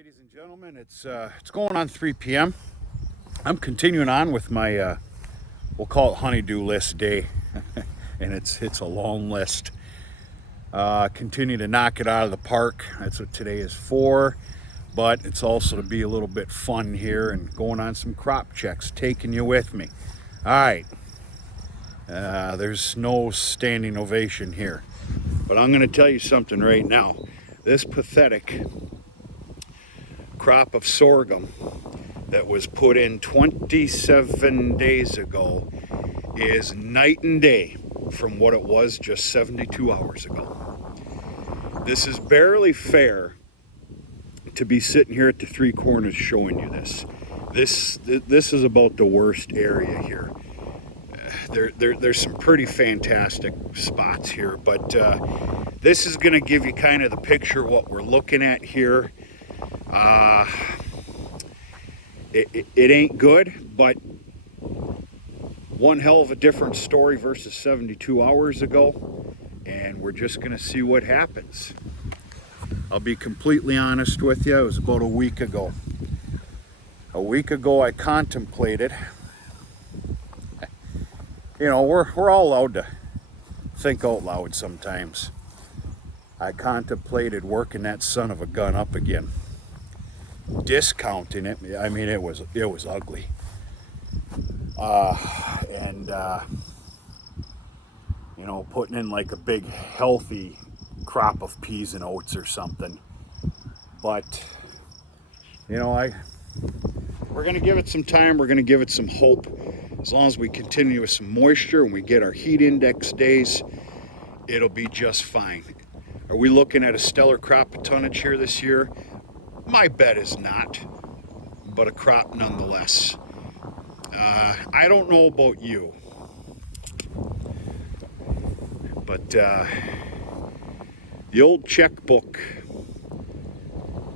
ladies and gentlemen. It's going on 3 p.m. I'm continuing on with my we'll call it honeydew list day, and it's a long list. Continue to knock it out of the park. That's what today is for. But it's also to be a little bit fun here and going on some crop checks, taking you with me. All right. There's no standing ovation here, but I'm going to tell you something right now. This pathetic crop of sorghum that was put in 27 days ago is night and day from what it was just 72 hours ago. This is barely fair to be sitting here at the Three Corners showing you this. This is about the worst area here. There's some pretty fantastic spots here, but this is going to give you kind of the picture of what we're looking at here. It ain't good, but one hell of a different story versus 72 hours ago, and we're just going to see what happens. I'll be completely honest with you. It was about a week ago. A week ago I contemplated, you know, we're all allowed to think out loud sometimes. I contemplated working that son of a gun up again, discounting it. I mean, it was ugly, and you know, putting in like a big healthy crop of peas and oats or something. But you know, we're gonna give it some time. We're gonna give it some hope. As long as we continue with some moisture and we get our heat index days, it'll be just fine. Are we looking at a stellar crop of tonnage here this year? My bet is not, but a crop nonetheless. I don't know about you, but the old checkbook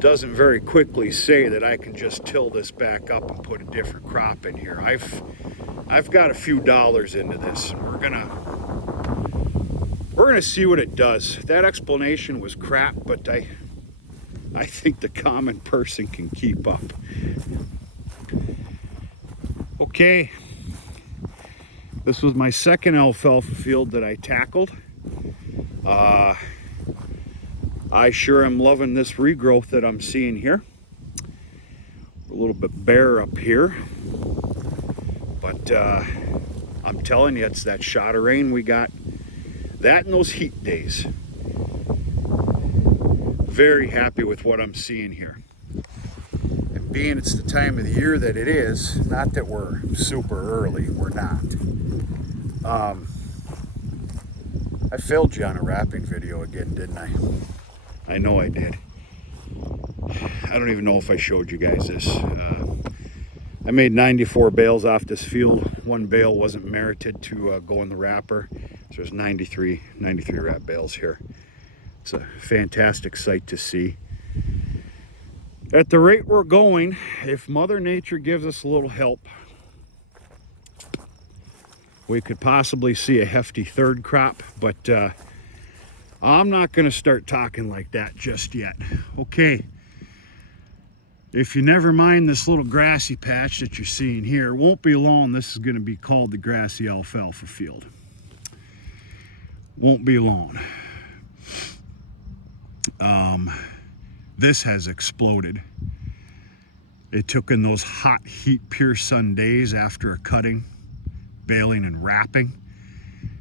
doesn't very quickly say that I can just till this back up and put a different crop in here. I've got a few dollars into this, and we're gonna see what it does. That explanation was crap, but I think the common person can keep up. Okay, this was my second alfalfa field that I tackled. I sure am loving this regrowth that I'm seeing here. A little bit bare up here, but I'm telling you, it's that shot of rain we got. That and those heat days. Very happy with what I'm seeing here. And being it's the time of the year that it is, not that we're super early, we're not. I failed you on a wrapping video again, didn't I? I know I did. I don't even know if I showed you guys this. I made 94 bales off this field. One bale wasn't merited to go in the wrapper. So there's 93 wrap bales here. It's a fantastic sight to see. At the rate we're going, if Mother Nature gives us a little help, we could possibly see a hefty third crop, but I'm not going to start talking like that just yet. Okay, if you never mind this little grassy patch that you're seeing here, won't be long, this is going to be called the grassy alfalfa field. Won't be long. This has exploded. It took in those hot heat pure sun days after a cutting, baling and wrapping,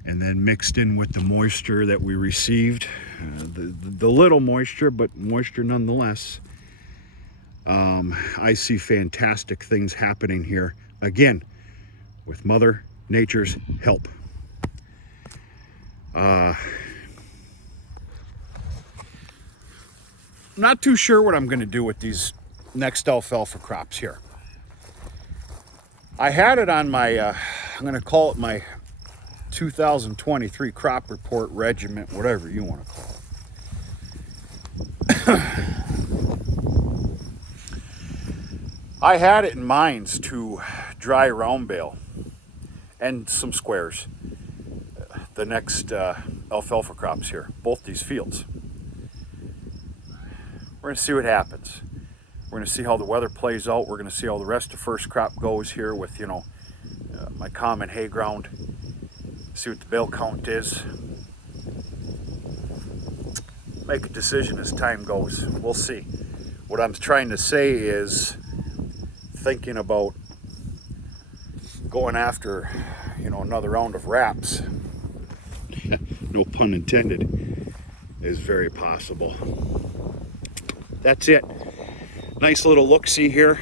and then mixed in with the moisture that we received, the little moisture, but moisture nonetheless. I see fantastic things happening here, again, with Mother Nature's help. I'm not too sure what I'm going to do with these next alfalfa crops here. I had it on my, I'm going to call it my 2023 crop report regiment, whatever you want to call it. I had it in mind to dry round bale and some squares the next alfalfa crops here, both these fields. We're going to see what happens. We're going to see how the weather plays out. We're going to see how the rest of first crop goes here with, you know, my common hay ground. See what the bale count is. Make a decision as time goes. We'll see. What I'm trying to say is thinking about going after, you know, another round of wraps. No pun intended, is very possible. That's it. Nice little look-see here.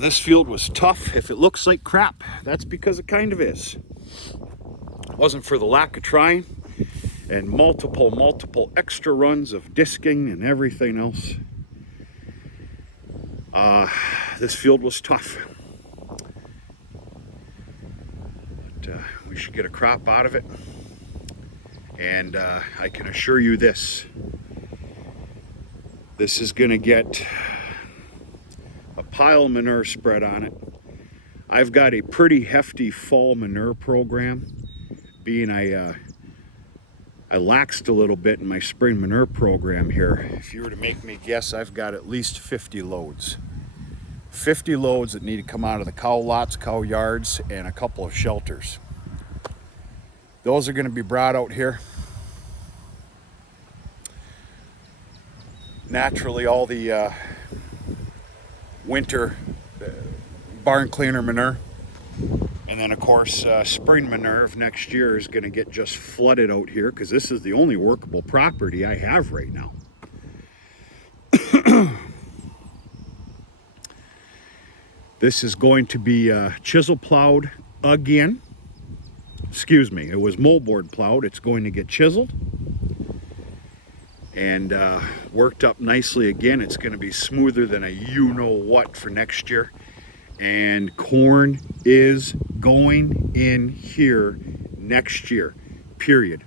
This field was tough. If it looks like crap, that's because it kind of is. It wasn't for the lack of trying and multiple extra runs of disking and everything else. This field was tough. But we should get a crop out of it. And I can assure you this is going to get a pile of manure spread on it. I've got a pretty hefty fall manure program, being I laxed a little bit in my spring manure program here. If you were to make me guess, I've got at least 50 loads. 50 loads that need to come out of the cow lots, cow yards, and a couple of shelters. Those are going to be brought out here. Naturally, all the winter barn cleaner manure, and then of course spring manure of next year is going to get just flooded out here, because this is the only workable property I have right now. This is going to be chisel plowed again. Excuse me, it was moldboard plowed. It's going to get chiseled and worked up nicely again. It's going to be smoother than a you-know-what for next year. And corn is going in here next year, period.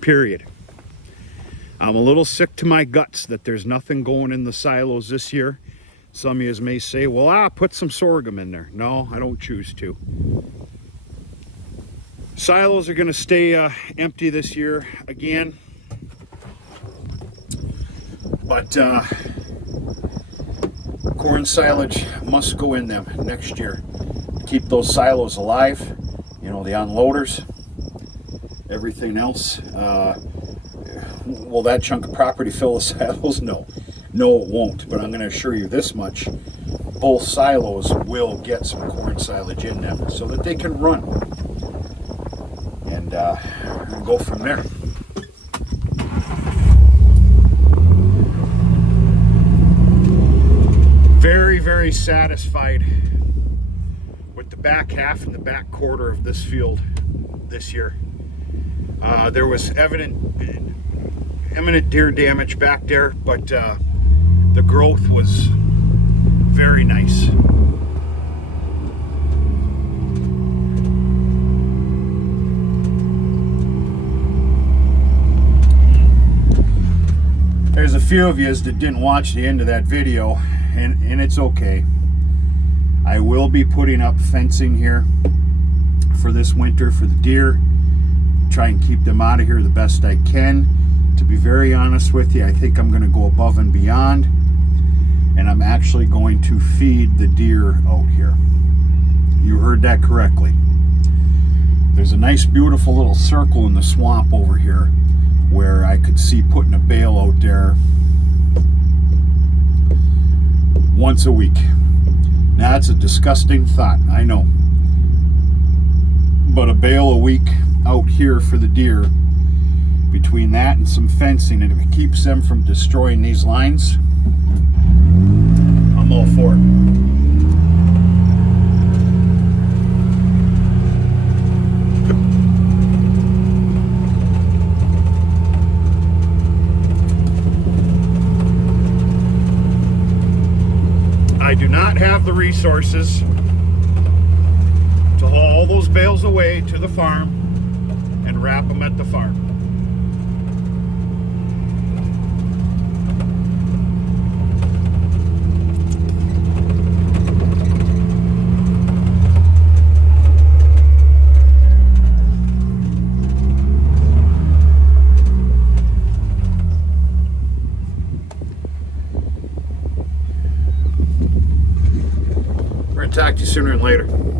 Period. I'm a little sick to my guts that there's nothing going in the silos this year. Some of you may say, well, put some sorghum in there. No, I don't choose to. Silos are going to stay empty this year again. But corn silage must go in them next year to keep those silos alive. You know, the unloaders, everything else. Will that chunk of property fill the silos? No. No, it won't. But I'm going to assure you this much. Both silos will get some corn silage in them so that they can run. And we'll go from there. Very, very satisfied with the back half and the back quarter of this field this year. There was imminent deer damage back there, but the growth was very nice. There's a few of you that didn't watch the end of that video, and it's okay. I will be putting up fencing here for this winter for the deer. Try and keep them out of here the best I can. To be very honest with you, I think I'm going to go above and beyond, and I'm actually going to feed the deer out here. You heard that correctly. There's a nice, beautiful little circle in the swamp over here where I could see putting a bale out there once a week. Now, that's a disgusting thought, I know. But a bale a week out here for the deer, between that and some fencing, and if it keeps them from destroying these lines, I'm all for it. I do not have the resources to haul all those bales away to the farm and wrap them at the farm. talk to you sooner than later.